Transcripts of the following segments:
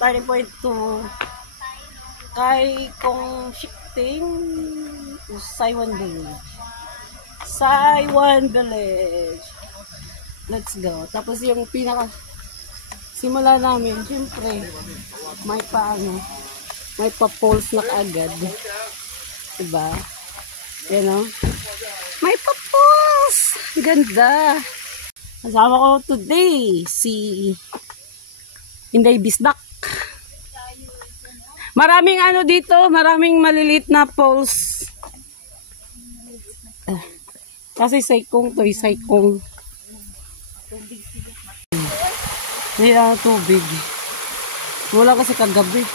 starting point to kay kong shifting Saiwan Village. Saiwan Village. Let's go. Tapos yung pinaka simula namin, syempre, may pa-poles na kaagad. Diba? You know? May pa-poles! Ganda! Kasama ko today, si Inday Bisdak. Maraming ano dito, maraming maliliit na poles. Kasi saikong to, saikong. May tubig. Wala kasi kagabi.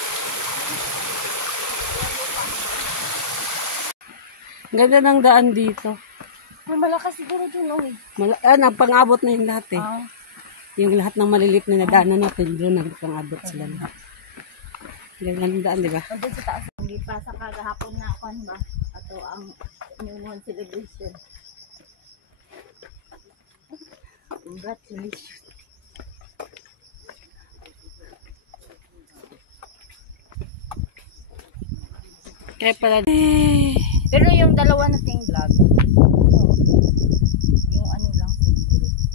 Ganda ng daan dito. Malakas siguro dun, oh. Nagpang-abot na yung lahat eh. Yung lahat ng maliliit na nadaanan natin, doon nagpang-abot sila lahat. Ganda ng daan, di ba? Doon sa taas. Hindi pa sa kagahapon na ako, ba? Ato ang New Moon celebration. Congratulations. Kaya pala. Pero yung dalawa nating vlog, yung ano lang,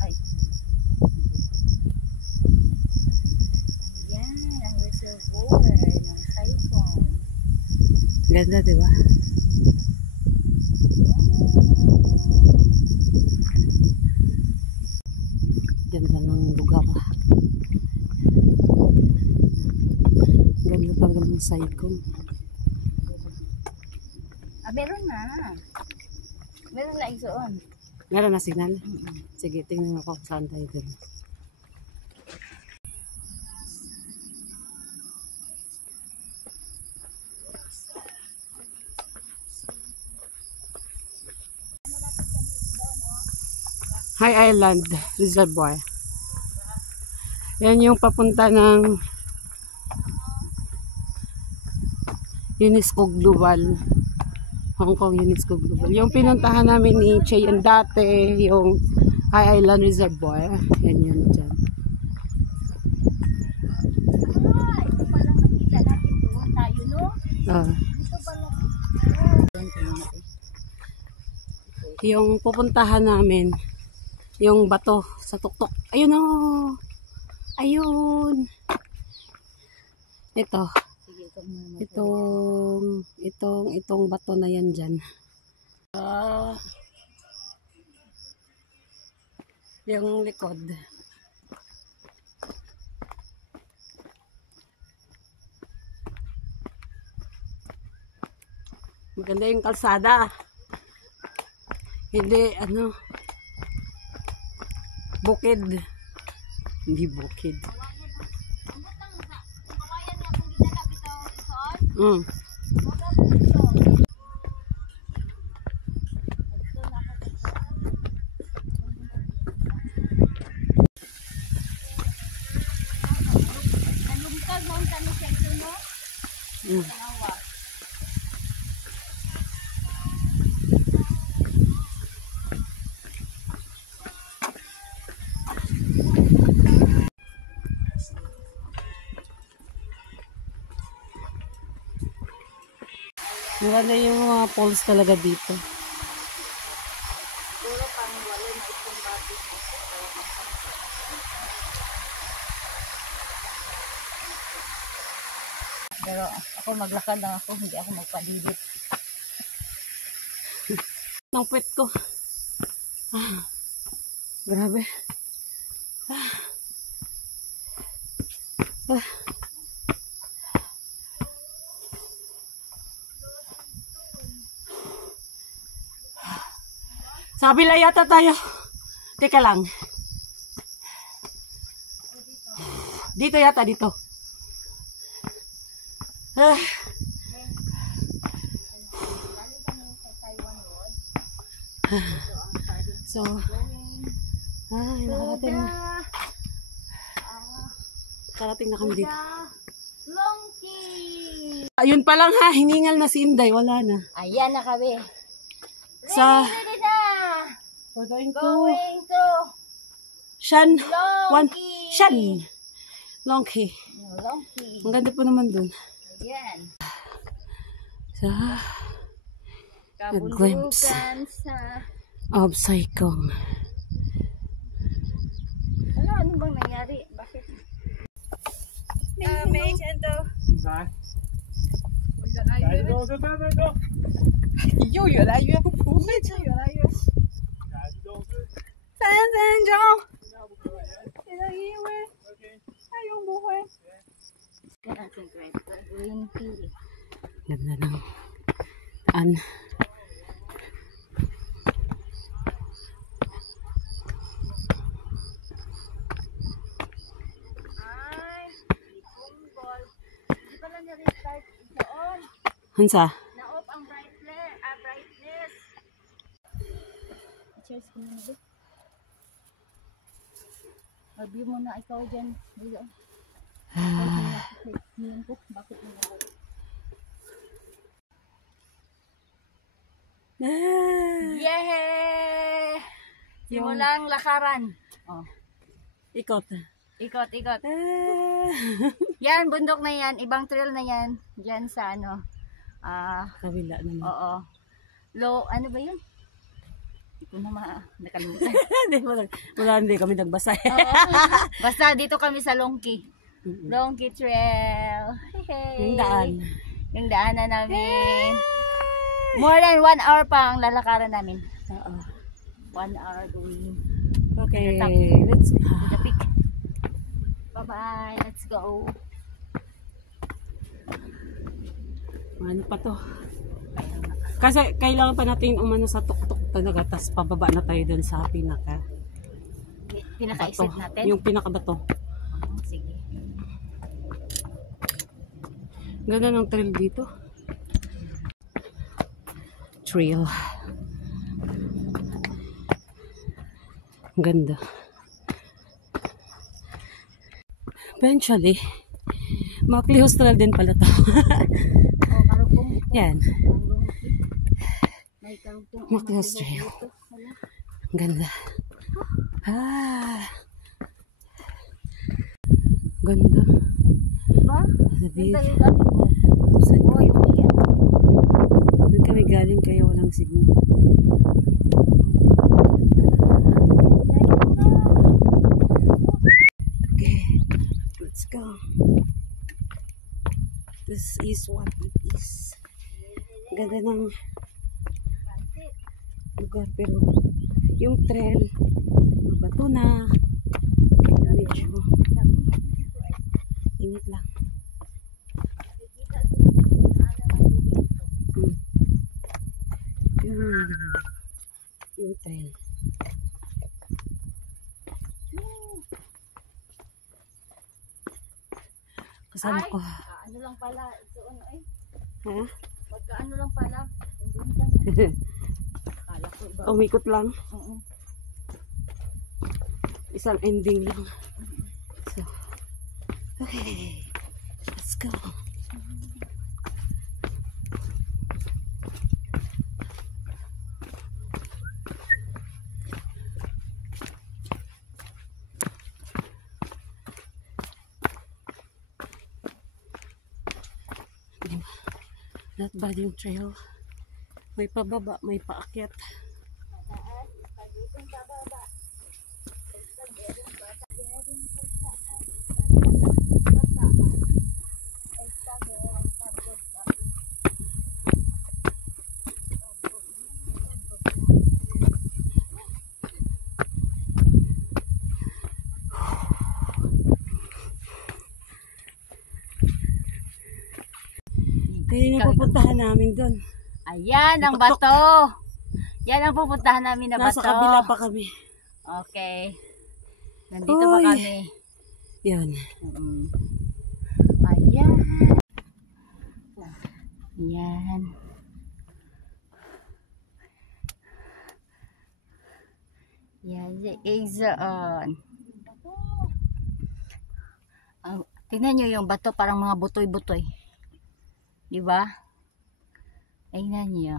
ay. Ayan, ang reservoir ng Saigon. Ganda, di ba? Ganda ng lugar. Ganda talaga ng Saigon. Meron na. Meron na igsoon. Meron na signal? Sige, tingnan ako saan tayo dun. High Island Reservoir. Yan yung papunta ng UNESCO Global. Hong Kong UNESCO Global. Yung pinuntahan namin ni Cheyenne dati, yung High Island Reservoir. Yan yun dyan. Ito pala makita natin doon tayo, no? Ito pala. Yung pupuntahan namin, yung bato sa tuktok. Ayun o! Ayun! Ito. Itong bato na yan dyan. Yung likod. Maganda yung kalsada. Hindi, bukid. Hindi bukid. Maganda yung mga falls talaga dito. Puro pang wala na itong babi. Pero ako maglakad lang ako, hindi ako magpadidit. Ng puwet ko. Grabe. Sa kabila yata tayo. Teka lang. Dito yata, dito. So, nakarating na kami dito. Ayun pa lang ha, hiningal na si Inday, wala na. Ayan na kami. Ready na! We're going to Shan. Long Key. Longkey. Ang ganda po naman dun. Ayan. Sa glimpse Kabundukan sa... of Saikong. Ano bang nangyari? Bakit? May sento. 又越来越不会吃，越来越3分钟，记得因为他用不会。 Green tea. Ganda ng daan. Ay, ipong Hindi pala na-restart ito on. Hansa? Na-off ang brightness. Cheers ko na ba? Review mo na ikaw dyan. Dito. Bakit mo na ako? Yay! Simulang lakaran. Oh. Ikot. Ikot. Yan, bundok na yan. Ibang trail na yan. Diyan sa ano. Kabila naman. Oo. Ano ba yun? Hindi ko na nakalimutan. Hindi kami nagbasa. Oo. Basta dito kami sa Longkey. Longkey Trail. Hey. Yung daan. Yung daanan namin. More than 1 hour pa ang lalakaran namin. Oo. 1 hour going Okay, to let's go. the peak. Bye-bye. Let's go. Ano pa to? Kasi kailangan pa natin umano sa tuktok talaga, tapos pababa na tayo dun sa Pinaka-exit bato. natin? Yung pinakabato. Sige. Ganda ng trail dito. Trail. Ganda. Eventually, Makli Hostel din pala to. Oh, karugtong. Yan. May karugtong. Makli Hostel. Ganda. Ganda. Diba? Sabi, Ganda yung gamit mo. Oh, yung iyan. doon kami galing kaya walang signal. Okay, let's go. This is what it is. Ganda ng lugar pero yung trail mabato na, medyo init lang. Yung trail. Kasama ko. Ano lang pala. Ito ano eh. Ha? Magkaano lang pala. Doon ka. Kala ko iba. Umikot lang. Oo. Isang ending lang. So, okay. Let's go. Not bad yung trail. May pababa, may paakyat. Kaya yung pupuntahan namin doon. Ayan ang bato. Yan ang pupuntahan namin na bato. Nasa kabila pa kami. Okay. Nandito pa Uy. kami. Yan. Ayan. Ayan. Yan. Exon. Tingnan nyo yung bato, parang mga butoy-butoy. Diba? Tingnan nyo.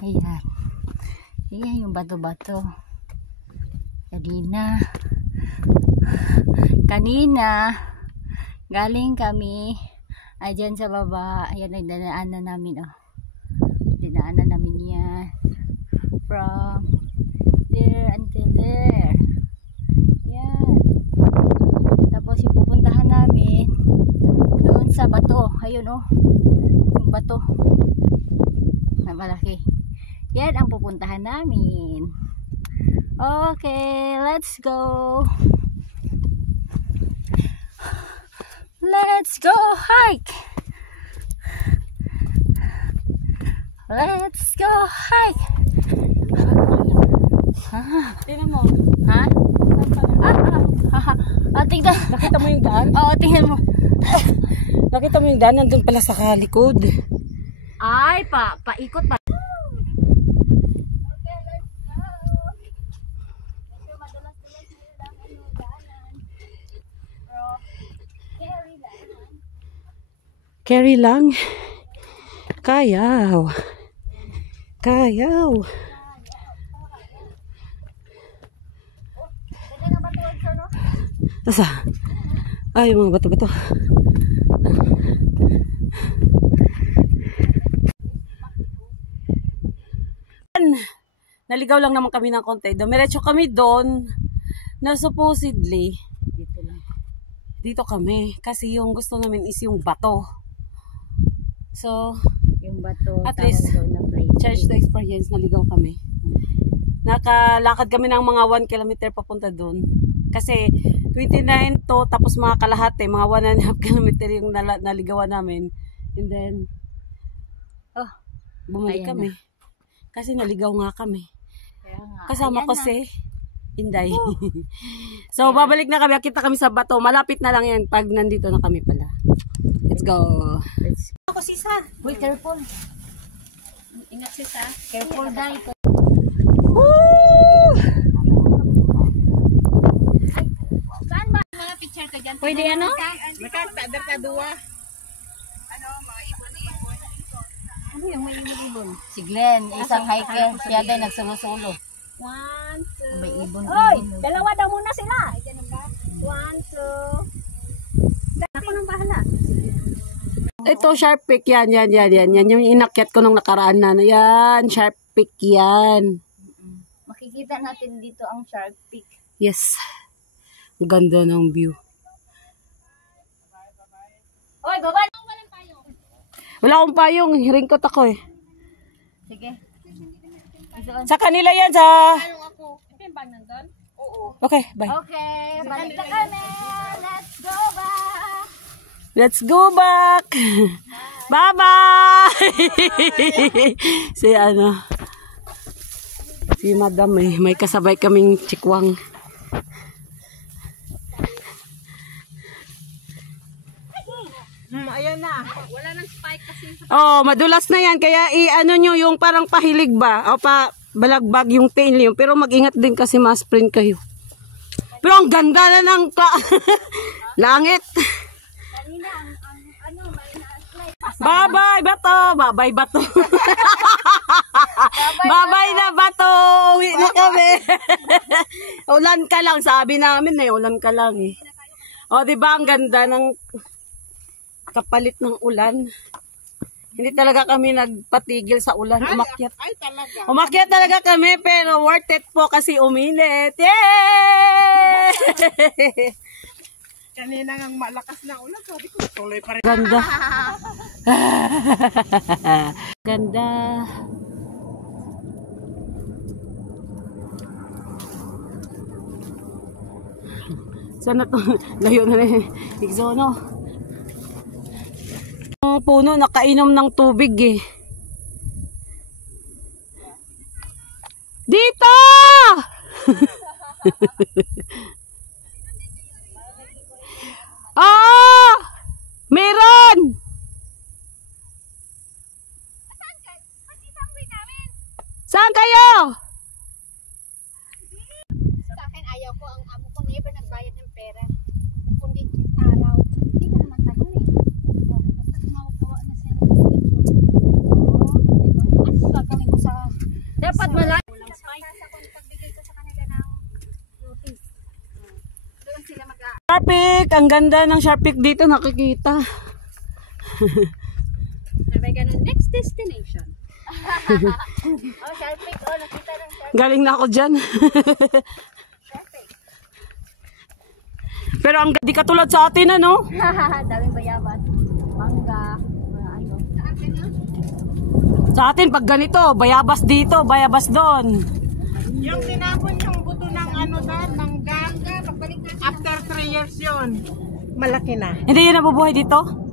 Ayan. Ayan yung bato-bato. Kanina. Kanina, galing kami dyan sa baba. Ayan ay dinaanan namin. Oh. Dinaanan namin yan. From there until there. Yan. Tapos yung pupuntahan namin doon sa bato. Ayun oh. Yung bato. Na malaki. Yan ang pupuntahan namin. Okay, let's go. Let's go hike. Let's go hike. Tingnan mo. Ha? Tingnan. Nakita mo yung daan? Oo, tingnan mo. Nakita mo yung daan? Nandun pala sa kalikod. Ay, paikot pa. Carry lang. Kayaw. Kayaw. Asa? Ay, yung mga bato-bato. Naligaw lang naman kami ng konti. Dumiretso kami doon na supposedly dito kami. Kasi yung gusto namin is yung bato. So, Yung bato. at least, church the experience, naligaw kami. Nakalakad kami ng mga 1 kilometer papunta doon. Kasi 29 to, tapos mga kalahati, mga 1.5 kilometer yung naligawan namin. And then, bumalik ayan kami. Kasi naligaw nga kami. Kaya nga, Kasama ayan ko na. si Inday. So, babalik na kami. Kita kami sa bato. Malapit na lang yan pag nandito na kami pala. Let's go. Let's go. Ako, Sisa. Wait, careful. Ingat, Sisa. Careful, Dai. Woo! Saan ba? Mga picture ka dyan. Pwede ano? Ano yung may ibon-ibon? Si Glenn, isang hiker. Siya din nagsolo-solo. 1, 2. May ibon. Oy, dalawa daw muna sila. 1, 2. Ako nang bahala. Ito, sharp pick yan. Yan. Yung inakyat ko nung nakaraan na. Yan, sharp pick yan. Makikita natin dito ang shark peak. Yes. Ang ganda ng view. Oy, baba! Wala akong payong. Ringkot ako eh. Sige. Sa kanila yan, sa... Okay, bye. Okay, balik na kami. Let's go back. Let's go back. Bye-bye. Si ano. Si Madam may kasabay kaming chikwang. Ayan na. Wala nang spike kasi. Oh, madulas na yan. Kaya i-ano nyo yung parang pahilig ba? O balagbag yung tail nyo. Pero mag-ingat din kasi ma-sprint kayo. Pero ang ganda na ng langit. Kanina ang may na-slide. Bye-bye, bato. Bye-bye, bato. Bye-bye na, bato. Uwi na kami. Ulan ka lang. Sabi namin eh, ulan ka lang eh. O, diba ang ganda ng kapalit ng ulan. Hindi talaga kami nagpatigil sa ulan. Umakyat. Ay talaga. Umakyat talaga kami, pero worth it po kasi umilit. Yay! Kanina ngang malakas na ulan. Sabi ko, tuloy pa rin. Ganda. Ganda. Sana to? Layo na rin. Igzono. Ang puno nakainom ng tubig eh. Dito! Ah! Meron! Saan kayo? Sa akin ayaw ko. Ang amo ko never nagbayad ng pera. Kundi araw. Hindi ka naman tanong eh. Basta tumawag-tawa na siya ng schedule. Ano gagawin ko sa... Dapat malaki. Sa pagbigay ko sa kanila ng notice. Sharpik! Ang ganda ng Sharpik dito, nakikita. Sabay ka ng next destination. Oh, Sharpik. Oh, nakita ng Sharpik. Galing na ako dyan. Pero ang di katulad sa atin, ano? Daming bayabas. Mangga. Mga ano. Saan ka na? Sa atin, pag ganito, bayabas dito, bayabas doon. Yung tinapon yung buto ng ano doon, ng gangga, Pagbalik natin. after 3 years yun. Malaki na. Hindi yun nabubuhay dito?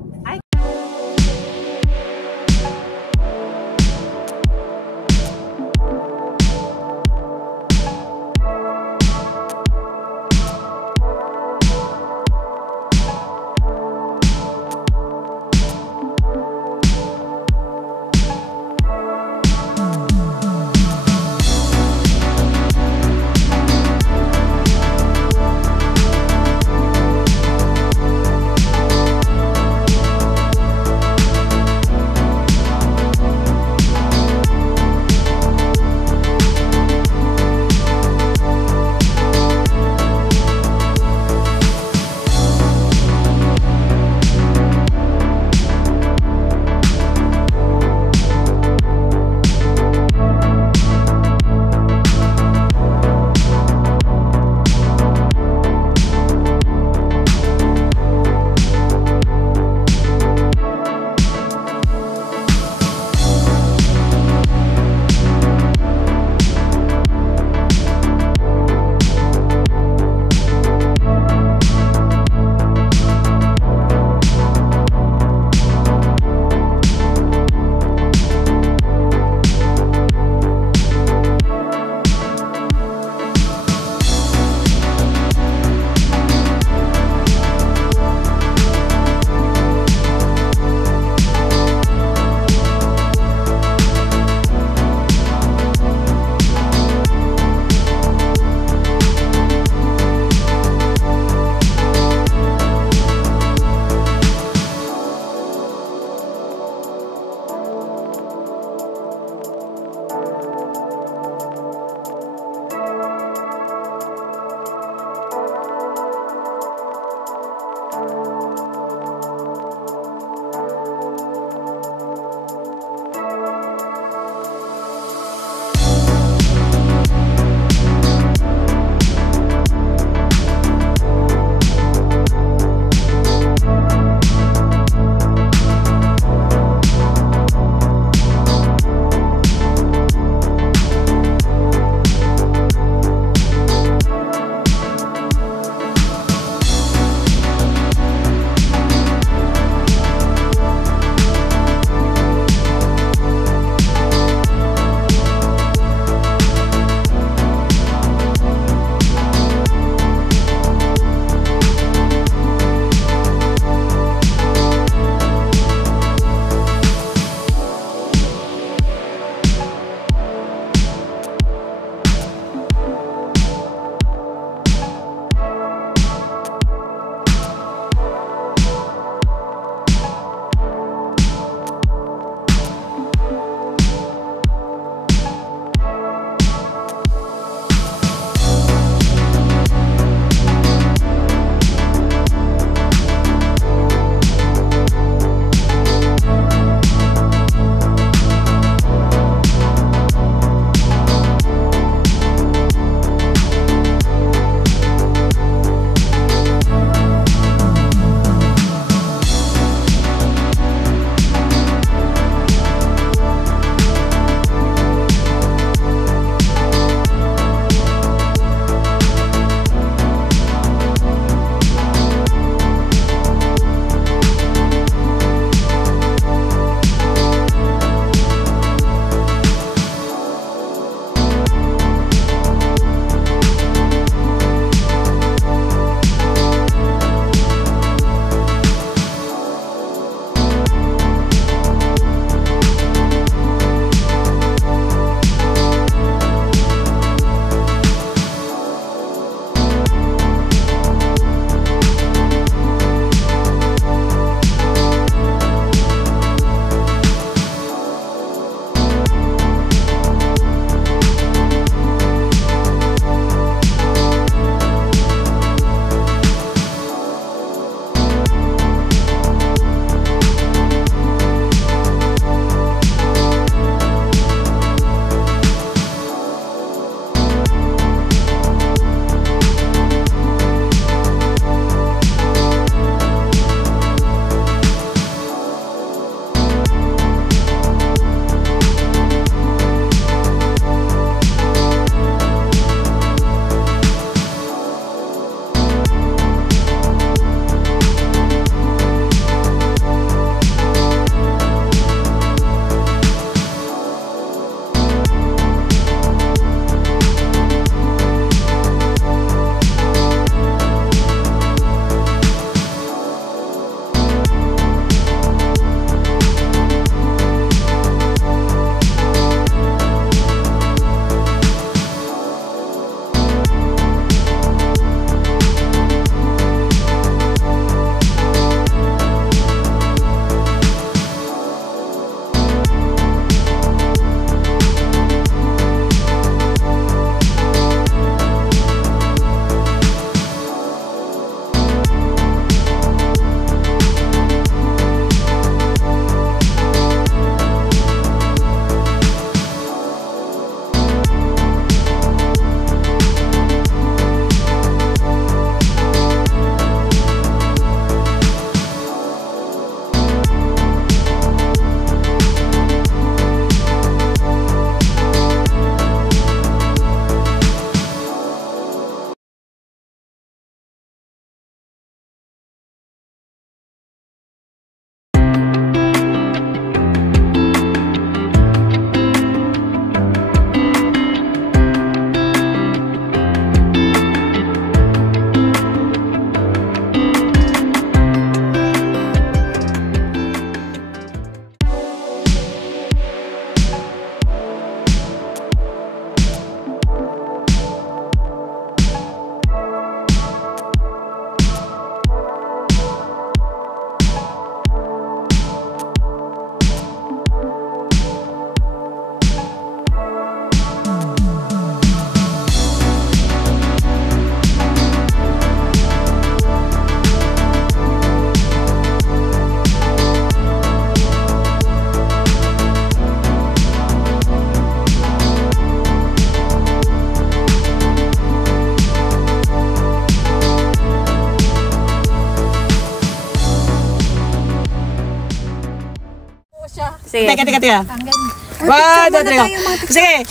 Sige. Teka. Hanggang 1, 2, 3, go. Sige.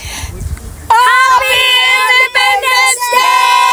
Happy Independence Day!